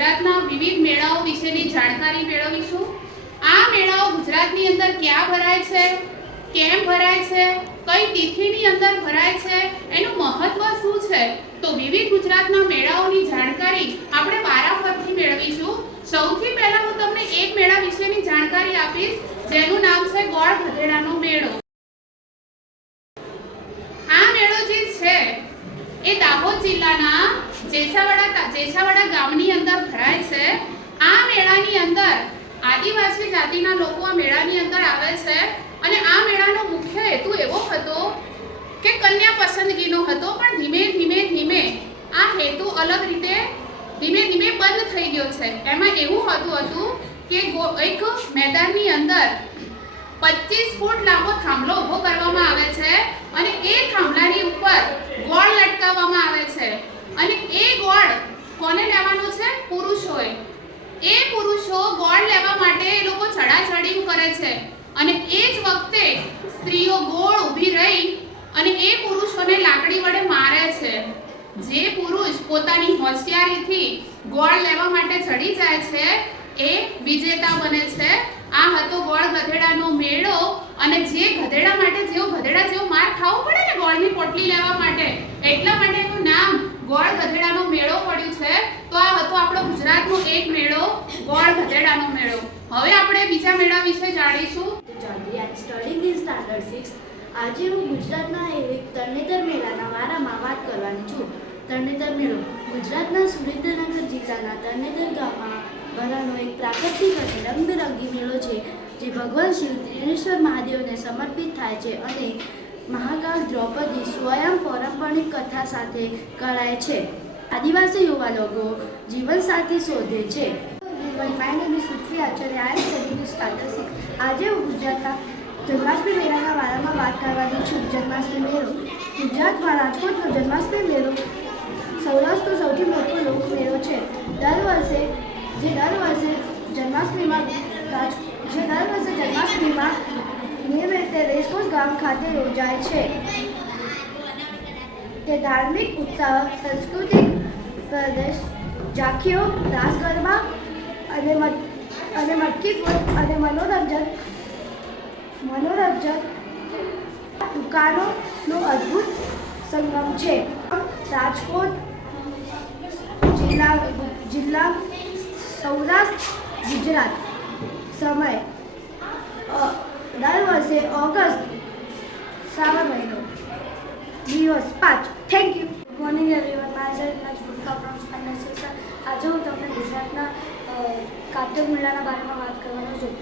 ગુજરાતના વિવિધ મેળાઓ વિશેની જાણકારી મેળવીશું। આ મેળાઓ ગુજરાતની અંદર ક્યાં ભરાય છે, કેમ ભરાય છે, કઈ તિથિની અંદર ભરાય છે, એનું મહત્વ શું છે, તો વિવિધ ગુજરાતના મેળાઓની જાણકારી આપણે વારાફરતી મેળવીશું। સૌથી પહેલા હું તમને એક મેળા વિશેની જાણકારી આપીશ, જેનું નામ છે ગોળ ગધેડાનો મેળો। આ મેળો જે છે એ દાહોદ જિલ્લાના જેસાવાડા ગામની અંદર ભરાય છે। આ મેળાની અંદર આદિવાસી જાતિના લોકો આ મેળાની અંદર આવે છે અને આ મેળાનો મુખ્ય હેતુ એવો હતો કે કન્યા પસંદગીનો હતો, પણ ધીમે ધીમે આ હેતુ અલગ રીતે ધીમે બંધ થઈ ગયો છે। એમાં એવું હતું કે એક મેદાનની અંદર 25 ફૂટ લાંબો થાંભલો ઊભો કરવામાં આવે છે અને એ થાંભલાની ઉપર ગોળ લટકાવવામાં આવે છે અને એ ગોળ કોને લેવાનો છે? પુરુષોએ। એ પુરુષો ગોળ લેવા માટે એ લોકો ચડાચડી કરે છે અને એ જ વખતે સ્ત્રીઓ ગોળ ઊભી રહી અને એ પુરુષોને લાકડી વડે મારે છે। જે પુરુષ પોતાની હોશિયારીથી ગોળ લેવા માટે ચડી જાય છે એ વિજેતા બને છે। આ હતો ગોળ ગધેડાનો મેળો અને જે ગધેડા માટે ગધેડા જેવો માર ખાવો પડે ને ગોળની પોટલી લેવા માટે, એટલા માટે એનું નામ ગોળ ગધેડાનો મેળો પડ્યું છે। તો આ હતો આપણો ગુજરાતનો એક મેળો, ગોળ ગધેડાનો મેળો। હવે આપણે બીજા મેળા વિશે જાણીશું। સ્ટડીંગ ઇન સ્ટાન્ડર્ડ 6 આજે હું ગુજરાતના એક તરણેતર મેળાના વારામાં વાત કરવાની છું। તરણેતર મેળો ગુજરાતના સુરેન્દ્રનગર જિલ્લાના તરણેતર ગામમાં ભરાનો એક પ્રાકૃતિક અને રંગબેરંગી મેળો છે, જે ભગવાન શિવ ત્રિનેશ્વર મહાદેવને સમર્પિત થાય છે અને મહાકાળ દ્રૌપદી સ્વયં પૌરાણિક કથા સાથે કરાય છે। આદિવાસી યુવા લોકો જીવનસાથી શોધે છે। My name is Prithvi Acharya, I M studying in standard 6। આજે હું ગુજરાતના જન્માષ્ટમી મેળાના વારામાં વાત કરવાની છું। જન્માષ્ટમી મેળો ગુજરાતમાં રાજકોટનો જન્માષ્ટમી મેળો સૌરાષ્ટ્રનો સૌથી મોટો લોકમેળો છે। દર વર્ષે જન્માષ્ટમીમાં નિયમિત રીતે રેસકોર્સ ગામ ખાતે યોજાય છે। તે ધાર્મિક ઉત્સાહ, સાંસ્કૃતિક પ્રદેશ, ઝાંખીઓ, રાસ ગરબા અને મટકી ફોડ અને મનોરંજન દુકાનોનો અદ્ભુત સંગમ છે। રાજકોટ જિલ્લા સૌરાષ્ટ્ર ગુજરાત। સમય દર વર્ષે ઓગસ્ટ શ્રાવણ મહિનો, દિવસ 5। Thank you. Good morning everyone, myself નજમુલ્કા ફ્રોમ સ્ટાન્ડર્ડ 6। આજે હું તમને ગુજરાતના કાર્તિક મેળાના બારેમાં વાત કરવાનો છું।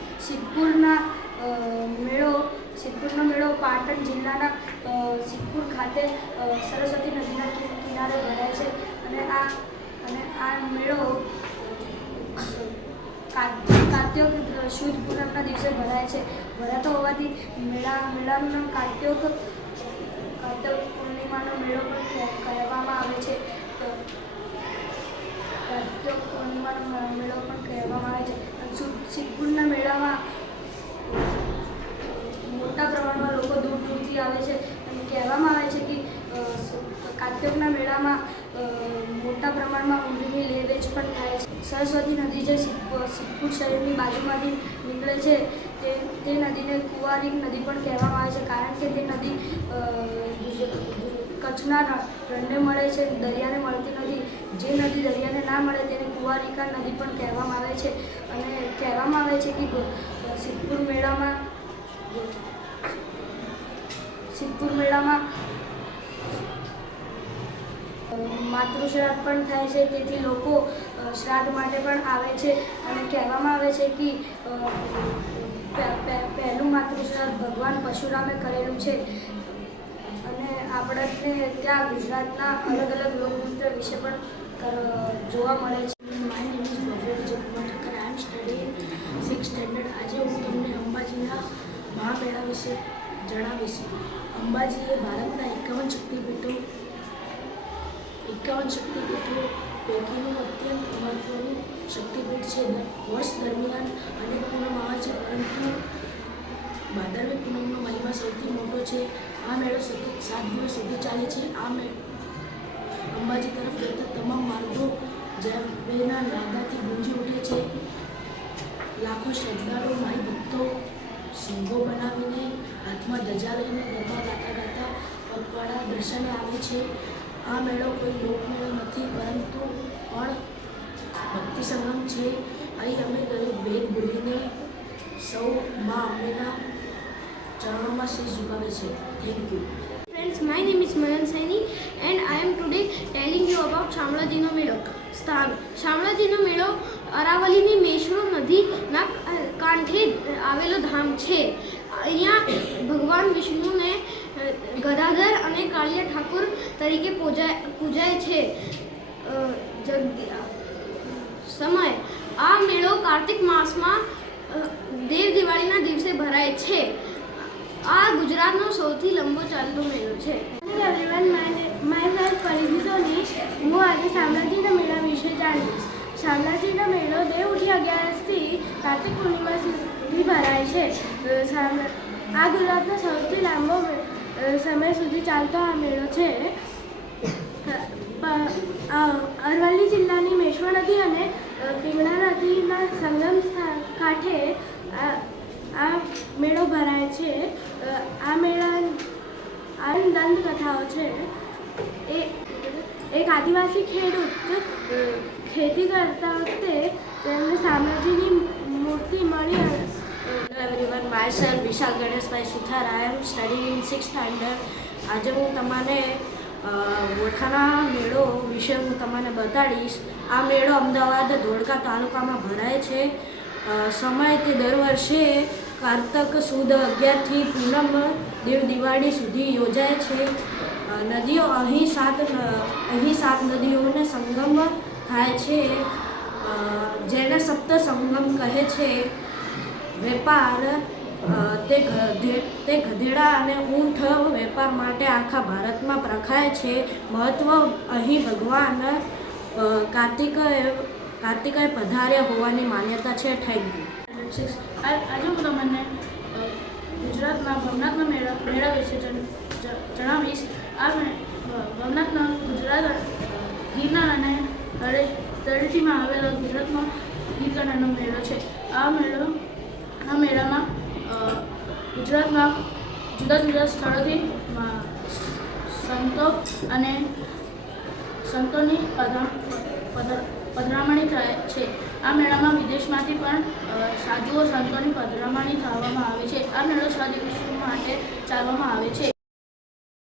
સિદ્ધપુરનો મેળો પાટણ જિલ્લાના સિદ્ધપુર ખાતે સરસ્વતી નદીના કિનારે ભરાય છે અને આ મેળો કાર્તિક શુદ્ધ પૂનમના દિવસે ભરાય છે। ભરાતો હોવાથી મેળાનું નામ કાર્તિક પૂર્ણિમાનો મેળો પણ કહેવામાં આવે છે। કાર્તિક પૂર્ણિમાનો મેળો પણ કહેવામાં આવે છે। સિદ્ધપુરના મેળામાં મોટા પ્રમાણમાં લોકો દૂર દૂરથી આવે છે અને કહેવામાં આવે છે કે કાર્તિકના મેળામાં મોટા પ્રમાણમાં ઊંટની લે વેચ પણ થાય છે। સરસ્વતી નદી જે સિદ્ધપુર શહેરની બાજુમાંથી નીકળે છે તે નદીને કુંવારી નદી પણ કહેવામાં આવે છે, કારણ કે તે નદી કચ્છના રણને મળે છે, દરિયાને મળતી નથી। જે નદી દરિયાને ના મળે તેને કુંવારિકા નદી પણ કહેવામાં આવે છે અને કહેવામાં આવે છે કે સિદ્ધપુર મેળામાં માતૃશ્રાદ્ધ પણ થાય છે, તેથી લોકો શ્રાદ્ધ માટે પણ આવે છે અને કહેવામાં આવે છે કે પહેલું માતૃશ્રાદ્ધ ભગવાન પરશુરામે કરેલું છે અને આપણને ત્યાં ગુજરાતના અલગ અલગ લોકનૃત્ય વિશે પણ જોવા મળે છે। માય નેમ ઇઝ ભવ્ય જગમઠકર, આઈ એમ સ્ટડીંગ 6th સ્ટેન્ડર્ડ। આજે હું તમને અંબાજીના મહામેળા વિશે જણાવીશ। અંબાજી એ ભારતના 51 શક્તિપીઠો પૈકીનું અત્યંત મહત્વનું શક્તિપીઠ છે। વર્ષ દરમિયાન અનેક પૂનમ આવે છે, પરંતુ ભાદરવી પૂનમનો મહિમા સૌથી મોટો છે। આ મેળો સતત 7 દિવસ સુધી ચાલે છે। આ અંબાજી તરફ જતા તમામ માર્ગો જયબેના નાદાથી લાખો શ્રદ્ધાળુ માઈ ભક્તો સિંગો બનાવીને હાથમાં ધજા લઈને ગરબા ગાતા ગાતા પગપાળા દર્શને આવે છે. આ મેળો કોઈ લોકમેળો નથી, પરંતુ પણ ભક્તિ સંગમ છે. અહીં અમે દરેક ભેદ ભૂલીને સૌ મા અંબેના ચરણોમાં શીશ ઝુકાવે છે. Thank you. Friends, my name is Manan Saini and I am today telling you about શામળાજીનો મેળો. સ્થાન: શામળાજીનો મેળો અરાવલીની મેશ્વો નદીના કાંઠે આવેલો ધામ છે. અહીંયા ભગવાન વિષ્ણુને ગદાધર અને કાલિયા ઠાકુર તરીકે પૂજાય છે. સમય: આ મેળો કાર્તિક માસમાં દેવ દિવાળીના દિવસે ભરાય છે. આ ગુજરાતનો સૌથી લાંબો ચાલતો મેળો છે. માય પરિધિ ધોની. હું આજે શામળાજીના મેળા વિશે જાણીશ. શામળાજીનો મેળો દેવઉઠી 11થી કાર્તિક પૂર્ણિમા સુધી ભરાય છે. આ ગુજરાતનો સૌથી લાંબો સમય સુધી ચાલતો આ મેળો છે. અરવલ્લી જિલ્લાની મેશ્વો નદી અને પિંગળા નદીના સંગમ કાંઠે આ મેળો ભરાય છે. આ મેળા દંતકથાઓ છે. એક આદિવાસી ખેડૂત ખેતી કરતા વખતે તેમને શામળાજીની મૂર્તિ મળી. Hello everyone, myself Vishal Ganeshbhai Suthar. I am studying in 6th standard. આજે હું તમને ઓળખાના મેળો વિશે હું તમને બતાડીશ. આ મેળો અમદાવાદ ધોળકા તાલુકામાં ભરાય છે. સમય તે દર વર્ષે કારતક સુદ 11થી પૂનમ દેવ દિવાળી સુધી યોજાય છે. નદીઓ અહીં સાત નદીઓને સંગમ થાય છે, જેને સપ્ત સંગમ કહે છે. વેપાર: તે ગધેડા અને ઊંટ વેપાર માટે આખા ભારતમાં પ્રખ્યાત છે. મહત્વ: અહીં ભગવાન કાર્તિકેય પધાર્યા હોવાની માન્યતા છે. Thank you. આજે હું તમને ગુજરાતના ભવનાથના મેળા વિશે જણાવીશ. આ ભવનાથના ગુજરાત ગિરનાર અને તળેટીમાં આવેલો ગુજરાતનો ગીરગઢાનો મેળો છે. આ મેળામાં ગુજરાતના જુદા જુદા સ્થળોથી સંતોની પધરામણી થાય છે. આ મેળામાં વિદેશમાંથી પણ સાધુઓ સંતોની પધરામણી થવામાં આવે છે. આ મેળો 6 દિવસો માટે ચાલવામાં આવે છે.